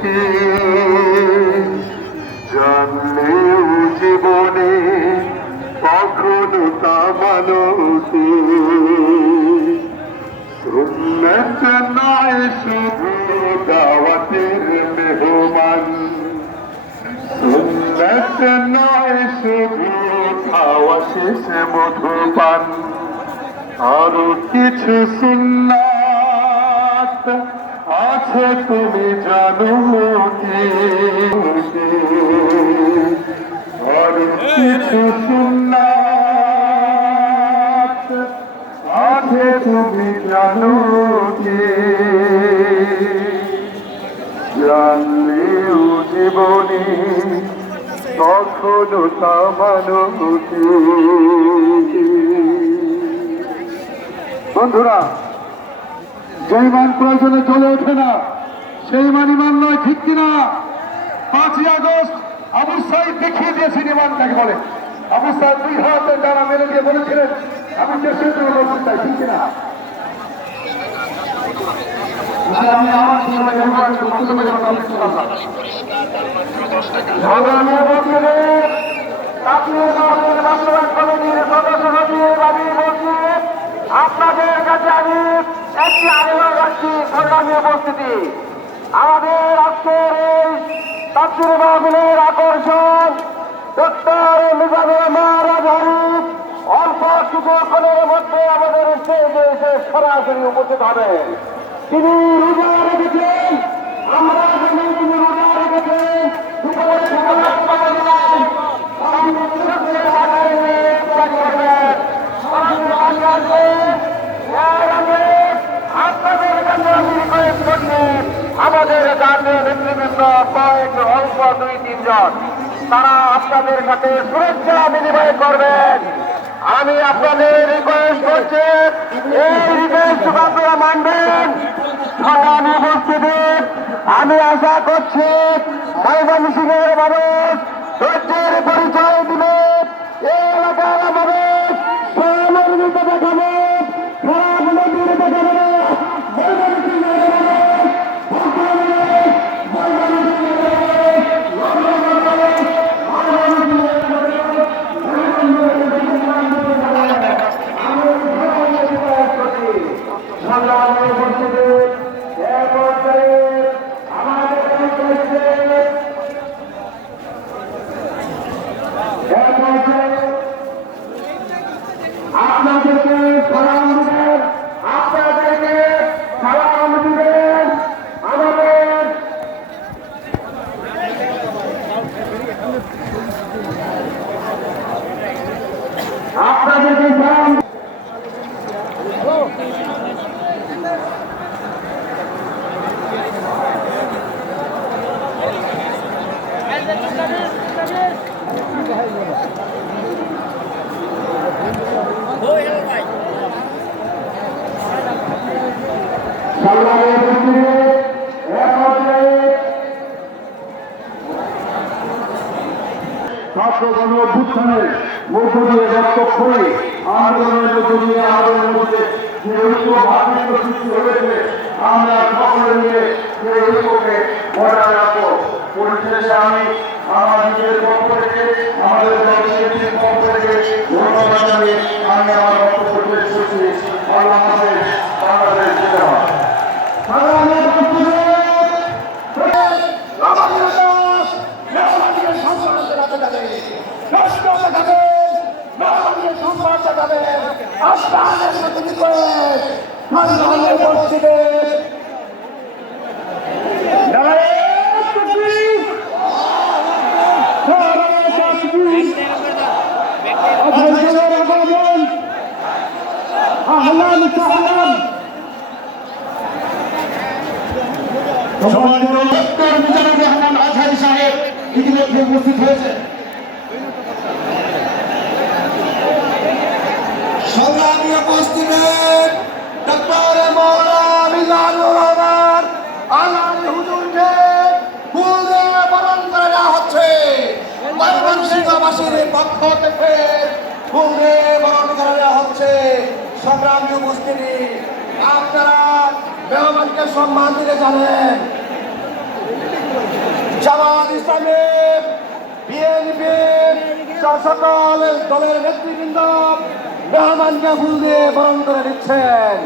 কি জানলেও জীবনে কখনো তা মানো কি সুন্নত নয় শুধু দাওয়াতের মেহমান সুন্নত নয় শুধু খাওয়া শেষে মধুপান আরো কিছু সুন্নাত আছে তুমি জানো কি আরো কিছু সুন্নাত আছে তুমি জানো কি জানলেও জীবনে কখনো তা মানো কি বন্ধুরা যেই মান প্রয়োজনে চলে ওঠে না সেই মান ইমান নয় ঠিক কিনা 5ই আগস্ট আবু সাইদ দেখিয়ে দিয়েছেন ইমান কাকে বলে আবু সাইদ 2 হাতে ডানা মেলে দিয়ে বলেছিলেন আমি দেশের জন্য লড়তে চাই ঠিক কিনা আপনাদের কাছে আমি একটি আবেদন রাখছি সংগ্রামী উপস্থিতি আমাদের আজকের এই তাফসীর মাহফিলের আকর্ষণ ডক্টর মিজানুর রহমান রাজহারী অল্প কিছুক্ষণের মধ্যে আমাদের স্টেজে এসে সরাসরি উপস্থিত হবেন তিনি রোজা রেখেছেন আমরা যেমন তিনি রোজা রেখেছেন আমাদের জাতীয় নেতৃবৃন্দ কয়েক অল্প 2-3 জন তারা আপনাদের সাথে শুভেচ্ছা বিনিময় করবেন আমি আপনাদের রিকোয়েস্ট করছি এই রিকোয়েস্ট আপনারা মানবেন সংগ্রামী উপস্থিতি আমি আশা করছি ময়মনসিংহের মানুষ ধৈর্যের পরিচয় দিবে এই এলাকার মানুষ সহমর্মিতা দেখাবে খারাপ নদীর দেখাবে আপনাদেরকে সালাম দিবেন আপনাদেরকে সালাম দিবেন আমাদের আপনাদেরকে সালাম ছাত্র গণ-অভ্যুত্থানের মধ্য দিয়ে বক্তব্য আন্দোলনের মধ্য দিয়ে আন্দোলনের মধ্যে যে ঐক্য ভাতৃত্ব সৃষ্টি হয়েছে আমরা সকলে মিলে সেই ঐক্যকে বজায় রাখবো পরিশেষে আমি আমার নিজের পক্ষ থেকে আমাদের দলের পক্ষ থেকে ধন্যবাদ জানিয়ে আমি আমার বক্তব্য শেষ করছি আল্লাহ হাফেজ বাংলাদেশ জিন্দাবাদ আজহারী সাহেব ইতিমধ্যে উপস্থিত হয়েছে সংগ্রামী উপস্থিতি ডক্টর মাওলানা মিজানুর রহমান আলাল হুজুরকে ফুল দিয়ে বরণ করে দেওয়া হচ্ছে ময়মনসিংহবাসীর পক্ষ থেকে ফুল দিয়ে বরণ করে দেওয়া হচ্ছে সংগ্রামী উপস্থিতি আপনারা মেহমানকে সম্মান দিতে জানেন জামাত ইসলামী, বিএনপির সকল দলের নেতৃবৃন্দ মেহমানকে ফুল দিয়ে বরণ করে দিচ্ছেন।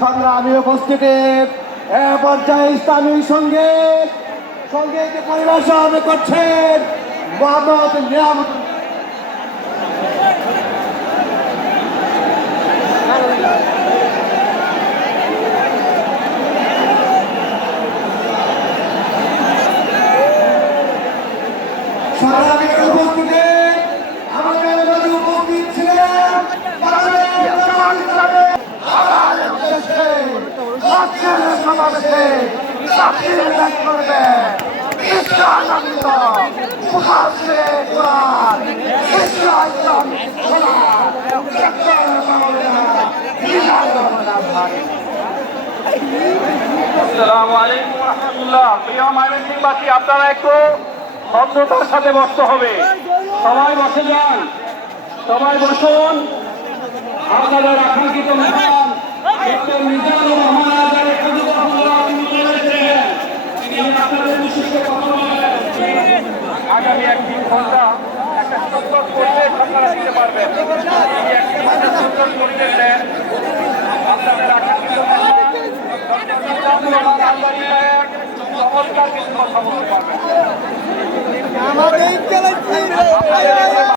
সংগ্রামী উপস্থিতি, এ পর্যায়ে ইসলামী সঙ্গীত পরিবেশন করছেন মোহাম্মদ নিয়ামত। সংগ্রামী উপস্থিতি, আমাদের মাঝে উপস্থিত ছিলেন আজকের সমাবেশে সাক্ষীর দান করবেন ইসলামিক মুহাসে কোরআন ইসলামিক আসসালামু আলাইকুম ওয়া রাহমাতুল্লাহ। প্রিয় ময়মনসিংহবাসী, আপনারা একটু ভদ্রতার সাথে বসতে হবে। সবাই বসে যান, সবাই বসুন। আপনাদের আকাঙ্ক্ষিত মেহমান ডক্টর মিজানুর রহমান আজাদের তিনি আপনাদের বিশিষ্ট কথা বলবেন। আগামী 1 ঘন্টা একটা সুন্দর পরিবেশ আপনারা দিতে পারবেন। এই একটি ঘন্টা সুন্দর পরিবেশ দেন। আপনাদের আকাঙ্ক্ষিত মেহমান ডক্টর মিজানুর রহমান আজাদি সাহেব চমৎকার কিছু কথা বলতে পারবেন।